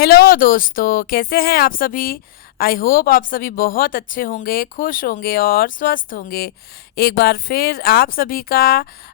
Hello दोस्तों, कैसे हैं आप सभी। आई होप आप सभी बहुत अच्छे होंगे, खुश होंगे और स्वस्थ होंगे। एक बार फिर आप सभी का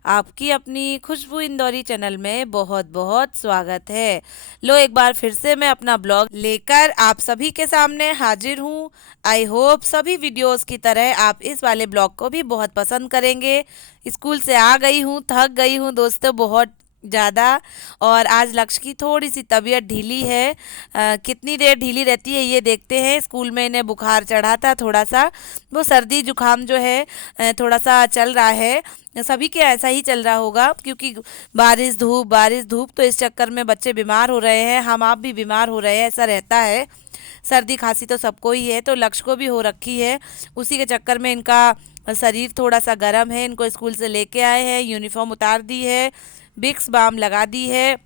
आपकी अपनी खुशबू इंदौरी चैनल में बहुत बहुत स्वागत है। लो, एक बार फिर से मैं अपना ब्लॉग लेकर आप सभी के सामने हाजिर हूँ। आई होप सभी वीडियोस की तरह आप इस वाले ब्लॉग को भी बहुत पसंद करेंगे। स्कूल से आ गई हूँ, थक गई हूँ दोस्तों बहुत ज़्यादा। और आज लक्ष्य की थोड़ी सी तबीयत ढीली है। कितनी देर ढीली रहती है ये देखते हैं। स्कूल में इन्हें बुखार चढ़ा था थोड़ा सा। वो सर्दी जुकाम जो है थोड़ा सा चल रहा है। सभी के ऐसा ही चल रहा होगा क्योंकि बारिश धूप तो इस चक्कर में बच्चे बीमार हो रहे हैं, हम आप भी बीमार हो रहे हैं, ऐसा रहता है। सर्दी खांसी तो सबको ही है, तो लक्ष्य को भी हो रखी है। उसी के चक्कर में इनका शरीर थोड़ा सा गर्म है। इनको स्कूल से लेके आए हैं, यूनिफॉर्म उतार दी है, बिक्स बाम लगा दी है,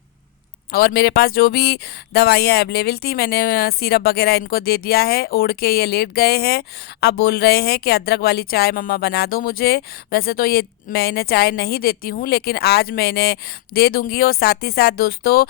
और मेरे पास जो भी दवाइयाँ अवेलेबल थी मैंने सिरप वगैरह इनको दे दिया है। ओढ़ के ये लेट गए हैं। अब बोल रहे हैं कि अदरक वाली चाय मम्मा बना दो मुझे। वैसे तो ये मैं इन्हें चाय नहीं देती हूँ, लेकिन आज मैं इन्हें दे दूंगी। और साथ ही साथ दोस्तों,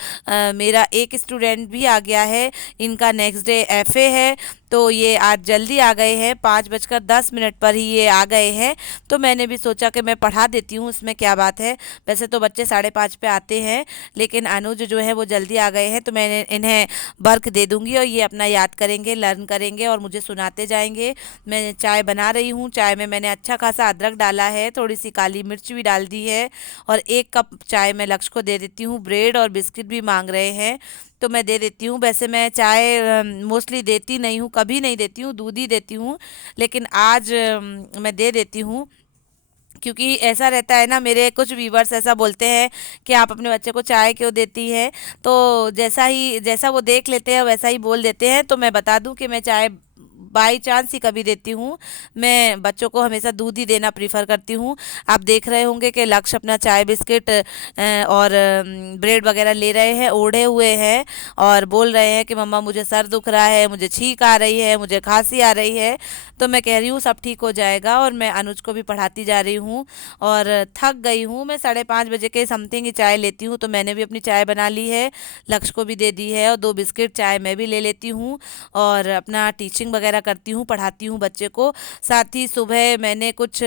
मेरा एक स्टूडेंट भी आ गया है। इनका नेक्स्ट डे एफए है, तो ये आज जल्दी आ गए हैं। 5:10 पर ही ये आ गए हैं। तो मैंने भी सोचा कि मैं पढ़ा देती हूँ, उसमें क्या बात है। वैसे तो बच्चे 5:30 पे आते हैं, लेकिन अनुज जो है वो जल्दी आ गए हैं, तो मैंने इन्हें वर्क दे दूंगी और ये अपना याद करेंगे, लर्न करेंगे और मुझे सुनाते जाएंगे। मैं चाय बना रही हूँ। चाय में मैंने अच्छा खासा अदरक डाला है, थोड़ी सी काली मिर्च भी डाल दी है, और 1 कप चाय मैं लक्ष्य को दे देती हूँ। ब्रेड और बिस्किट भी मांग रहे हैं, तो मैं दे देती हूँ। वैसे मैं चाय मोस्टली देती नहीं हूँ, कभी नहीं देती हूँ, दूध ही देती हूँ। लेकिन आज मैं दे देती हूँ, क्योंकि ऐसा रहता है ना, मेरे कुछ व्यूवर्स ऐसा बोलते हैं कि आप अपने बच्चे को चाय क्यों देती हैं। तो जैसा वो देख लेते हैं वैसा ही बोल देते हैं। तो मैं बता दूं कि मैं चाय बाई चांस ही कभी देती हूँ। मैं बच्चों को हमेशा दूध ही देना प्रीफर करती हूँ। आप देख रहे होंगे कि लक्ष्य अपना चाय बिस्किट और ब्रेड वगैरह ले रहे हैं, ओढ़े हुए हैं, और बोल रहे हैं कि मम्मा मुझे सर दुख रहा है, मुझे छींक आ रही है, मुझे खांसी आ रही है। तो मैं कह रही हूँ सब ठीक हो जाएगा। और मैं अनुज को भी पढ़ाती जा रही हूँ और थक गई हूँ। मैं 5:30 बजे के समथिंग ही चाय लेती हूँ, तो मैंने भी अपनी चाय बना ली है, लक्ष्य को भी दे दी है, और 2 बिस्किट चाय मैं भी ले लेती हूँ और अपना टीचिंग वगैरह करती हूँ, पढ़ाती हूँ बच्चे को। साथ ही सुबह मैंने कुछ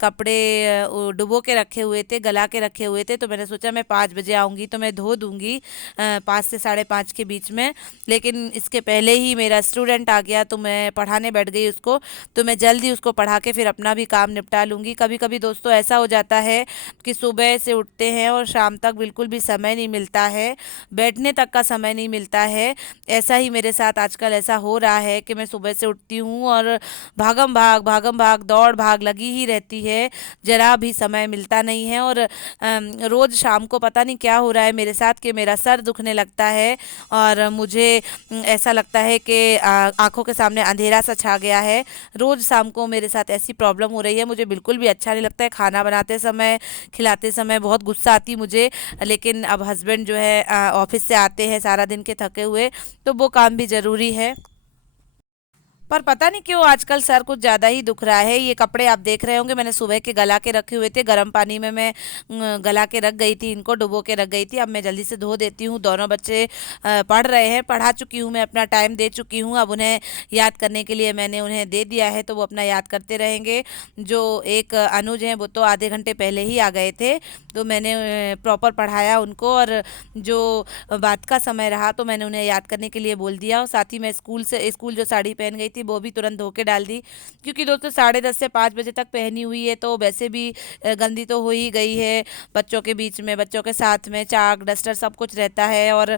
कपड़े डुबो के रखे हुए थे, गला के रखे हुए थे, तो मैंने सोचा मैं 5 बजे आऊँगी तो मैं धो दूँगी 5 से 5:30 के बीच में। लेकिन इसके पहले ही मेरा स्टूडेंट आ गया, तो मैं पढ़ाने बैठ गई उसको। तो मैं जल्दी उसको पढ़ा के फिर अपना भी काम निपटा लूँगी। कभी कभी दोस्तों ऐसा हो जाता है कि सुबह से उठते हैं और शाम तक बिल्कुल भी समय नहीं मिलता है, बैठने तक का समय नहीं मिलता है। ऐसा ही मेरे साथ आजकल ऐसा हो रहा है कि मैं सुबह से उठती हूँ और भागम भाग दौड़ भाग लगी ही रहती है, जरा भी समय मिलता नहीं है। और रोज़ शाम को पता नहीं क्या हो रहा है मेरे साथ कि मेरा सर दुखने लगता है, और मुझे ऐसा लगता है कि आंखों के सामने अंधेरा सा छा गया है। रोज़ शाम को मेरे साथ ऐसी प्रॉब्लम हो रही है, मुझे बिल्कुल भी अच्छा नहीं लगता है। खाना बनाते समय, खिलाते समय बहुत गुस्सा आती मुझे। लेकिन अब हस्बैंड जो है ऑफिस से आते हैं सारा दिन के थके हुए, तो वो काम भी ज़रूरी है। पर पता नहीं क्यों आजकल सर कुछ ज़्यादा ही दुख रहा है। ये कपड़े आप देख रहे होंगे, मैंने सुबह के गला के रखे हुए थे, गर्म पानी में मैं गला के रख गई थी, इनको डुबो के रख गई थी। अब मैं जल्दी से धो देती हूँ। दोनों बच्चे पढ़ रहे हैं, पढ़ा चुकी हूँ मैं, अपना टाइम दे चुकी हूँ। अब उन्हें याद करने के लिए मैंने उन्हें दे दिया है, तो वो अपना याद करते रहेंगे। जो एक अनुज हैं वो तो आधे घंटे पहले ही आ गए थे, तो मैंने प्रॉपर पढ़ाया उनको। और जो बात का समय रहा तो मैंने उन्हें याद करने के लिए बोल दिया। और साथ ही मैं स्कूल जो साड़ी पहन गई थी वो भी तुरंत धो के डाल दी, क्योंकि दोस्तों 10:30 से 5 बजे तक पहनी हुई है, तो वैसे भी गंदी तो हो ही गई है। बच्चों के बीच में, बच्चों के साथ में चाक डस्टर सब कुछ रहता है, और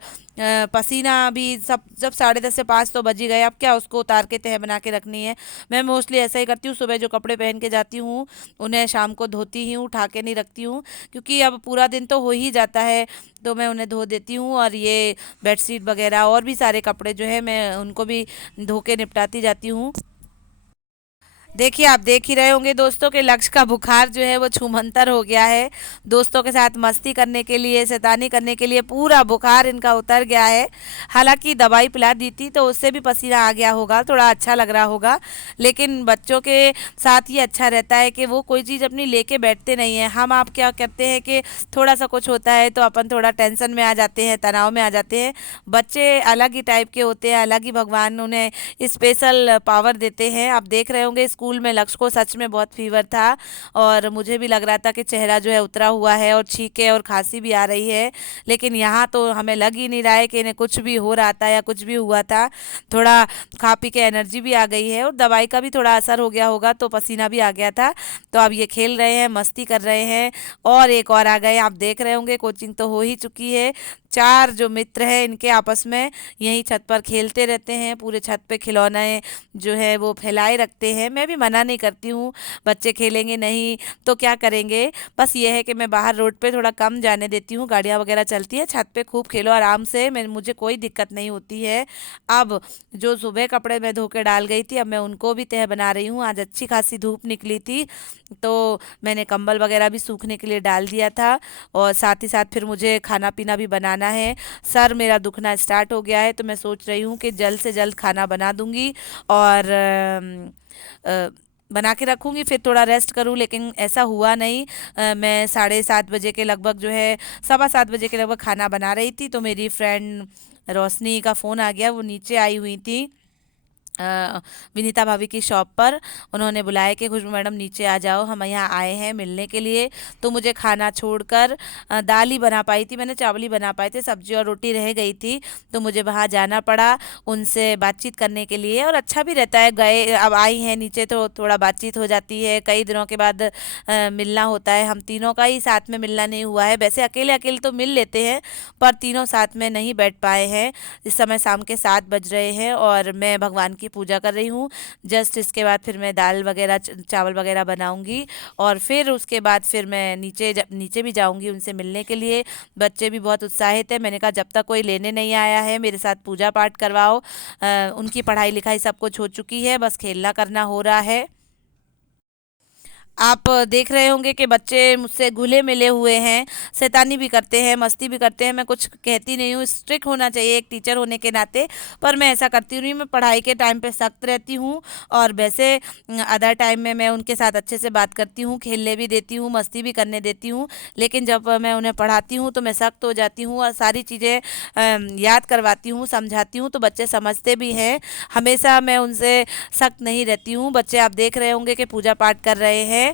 पसीना भी सब, जब 10:30 से 5 तो बज ही गए, अब क्या उसको उतार के तह बना के रखनी है। मैं मोस्टली ऐसा ही करती हूँ, सुबह जो कपड़े पहन के जाती हूँ उन्हें शाम को धोती ही हूँ, उठा के नहीं रखती हूँ, क्योंकि अब पूरा दिन तो हो ही जाता है, तो मैं उन्हें धो देती हूँ। और ये बेडशीट वगैरह और भी सारे कपड़े जो है मैं उनको भी धो के निपटाती जाती हूँ। देखिए, आप देख ही रहे होंगे दोस्तों कि लक्ष्य का बुखार जो है वो छूमंतर हो गया है। दोस्तों के साथ मस्ती करने के लिए, शैतानी करने के लिए पूरा बुखार इनका उतर गया है। हालांकि दवाई पिला दी थी तो उससे भी पसीना आ गया होगा, थोड़ा अच्छा लग रहा होगा। लेकिन बच्चों के साथ ये अच्छा रहता है कि वो कोई चीज़ अपनी लेके बैठते नहीं हैं। हम आप क्या करते हैं कि थोड़ा सा कुछ होता है तो अपन थोड़ा टेंशन में आ जाते हैं, तनाव में आ जाते हैं। बच्चे अलग ही टाइप के होते हैं, अलग ही भगवान उन्हें स्पेशल पावर देते हैं। आप देख रहे होंगे स्कूल में लक्ष्य को सच में बहुत फीवर था और मुझे भी लग रहा था कि चेहरा जो है उतरा हुआ है और छींके और खांसी भी आ रही है। लेकिन यहाँ तो हमें लग ही नहीं रहा है कि इन्हें कुछ भी हो रहा था या कुछ भी हुआ था। थोड़ा खा पी के एनर्जी भी आ गई है और दवाई का भी थोड़ा असर हो गया होगा तो पसीना भी आ गया था। तो अब ये खेल रहे हैं, मस्ती कर रहे हैं और एक और आ गए। आप देख रहे होंगे कोचिंग तो हो ही चुकी है। चार जो मित्र हैं इनके आपस में यहीं छत पर खेलते रहते हैं, पूरे छत पे खिलौने जो है वो फैलाए रखते हैं। मैं भी मना नहीं करती हूँ, बच्चे खेलेंगे नहीं तो क्या करेंगे। बस ये है कि मैं बाहर रोड पे थोड़ा कम जाने देती हूँ, गाड़ियाँ वगैरह चलती है, छत पे खूब खेलो आराम से, मैं मुझे कोई दिक्कत नहीं होती है। अब जो सुबह कपड़े मैं धो के डाल गई थी अब मैं उनको भी तह बना रही हूँ। आज अच्छी खासी धूप निकली थी तो मैंने कंबल वगैरह भी सूखने के लिए डाल दिया था और साथ ही साथ फिर मुझे खाना पीना भी बनाना है। सर मेरा दुखना स्टार्ट हो गया है तो मैं सोच रही हूँ कि जल्द से जल्द खाना बना दूंगी और बना के रखूंगी, फिर थोड़ा रेस्ट करूं। लेकिन ऐसा हुआ नहीं। मैं 7:30 बजे के लगभग जो है 7:15 बजे के लगभग खाना बना रही थी तो मेरी फ्रेंड रोशनी का फ़ोन आ गया। वो नीचे आई हुई थी विनीता भाभी की शॉप पर। उन्होंने बुलाया कि खुशबू मैडम नीचे आ जाओ, हम यहाँ आए हैं मिलने के लिए। तो मुझे खाना छोड़कर दाल ही बना पाई थी, मैंने चावल ही बना पाए थे, सब्जी और रोटी रह गई थी तो मुझे वहाँ जाना पड़ा उनसे बातचीत करने के लिए। और अच्छा भी रहता है, गए अब आई हैं नीचे तो थोड़ा बातचीत हो जाती है, कई दिनों के बाद मिलना होता है। हम तीनों का ही साथ में मिलना नहीं हुआ है, वैसे अकेले अकेले तो मिल लेते हैं पर तीनों साथ में नहीं बैठ पाए हैं। इस समय शाम के 7 बज रहे हैं और मैं भगवान की पूजा कर रही हूँ। जस्ट इसके बाद फिर मैं दाल वगैरह चावल वगैरह बनाऊंगी और फिर उसके बाद फिर मैं नीचे भी जाऊंगी उनसे मिलने के लिए। बच्चे भी बहुत उत्साहित है। मैंने कहा जब तक कोई लेने नहीं आया है मेरे साथ पूजा पाठ करवाओ। उनकी पढ़ाई लिखाई सब कुछ हो चुकी है, बस खेलना करना हो रहा है। आप देख रहे होंगे कि बच्चे मुझसे घुले मिले हुए हैं, शैतानी भी करते हैं, मस्ती भी करते हैं। मैं कुछ कहती नहीं हूँ, स्ट्रिक्ट होना चाहिए एक टीचर होने के नाते, पर मैं ऐसा करती नहीं। मैं पढ़ाई के टाइम पे सख्त रहती हूँ और वैसे अदर टाइम में मैं उनके साथ अच्छे से बात करती हूँ, खेलने भी देती हूँ, मस्ती भी करने देती हूँ। लेकिन जब मैं उन्हें पढ़ाती हूँ तो मैं सख्त हो जाती हूँ और सारी चीज़ें याद करवाती हूँ, समझाती हूँ तो बच्चे समझते भी हैं। हमेशा मैं उनसे सख्त नहीं रहती हूँ। बच्चे आप देख रहे होंगे कि पूजा पाठ कर रहे हैं।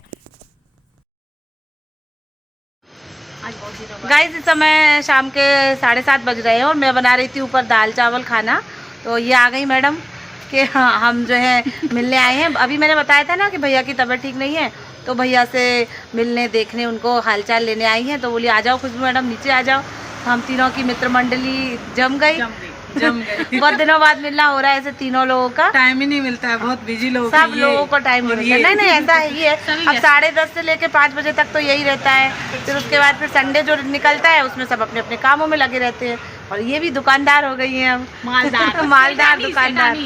गाइस इस समय शाम के 7:30 बज रहे हैं और मैं बना रही थी ऊपर दाल चावल खाना। तो ये आ गई मैडम कि हाँ हम जो है मिलने आए हैं। अभी मैंने बताया था ना कि भैया की तबीयत ठीक नहीं है तो भैया से मिलने देखने उनको हालचाल लेने आई हैं। तो बोली आ जाओ खुशबू मैडम नीचे आ जाओ। हम तीनों की मित्र मंडली जम गई। बहुत दिनों बाद मिलना हो रहा है, ऐसे तीनों लोगों का टाइम ही नहीं मिलता है, बहुत बिजी लोग सब लोगों को टाइम नहीं मिलता। नहीं ऐसा ही है। अब 10:30 से लेके 5 बजे तक तो यही रहता है, फिर उसके बाद फिर संडे जो निकलता है उसमें सब अपने अपने कामों में लगे रहते हैं। और ये भी दुकानदार हो गई हैं अब, मालदार मालदार दुकानदार।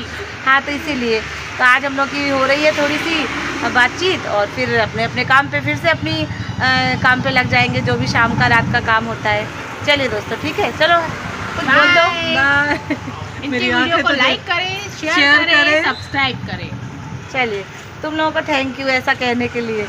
हाँ तो इसीलिए तो आज हम लोग की हो रही है थोड़ी सी बातचीत और फिर अपने अपने काम पे फिर से अपनी काम पे लग जाएंगे, जो भी शाम का रात का काम होता है। चलिए दोस्तों ठीक है, चलो कुछ बोल दो। मेरी वीडियो को लाइक करें, शेयर करें, सब्सक्राइब करें। चलिए तुम लोगों को थैंक यू ऐसा कहने के लिए।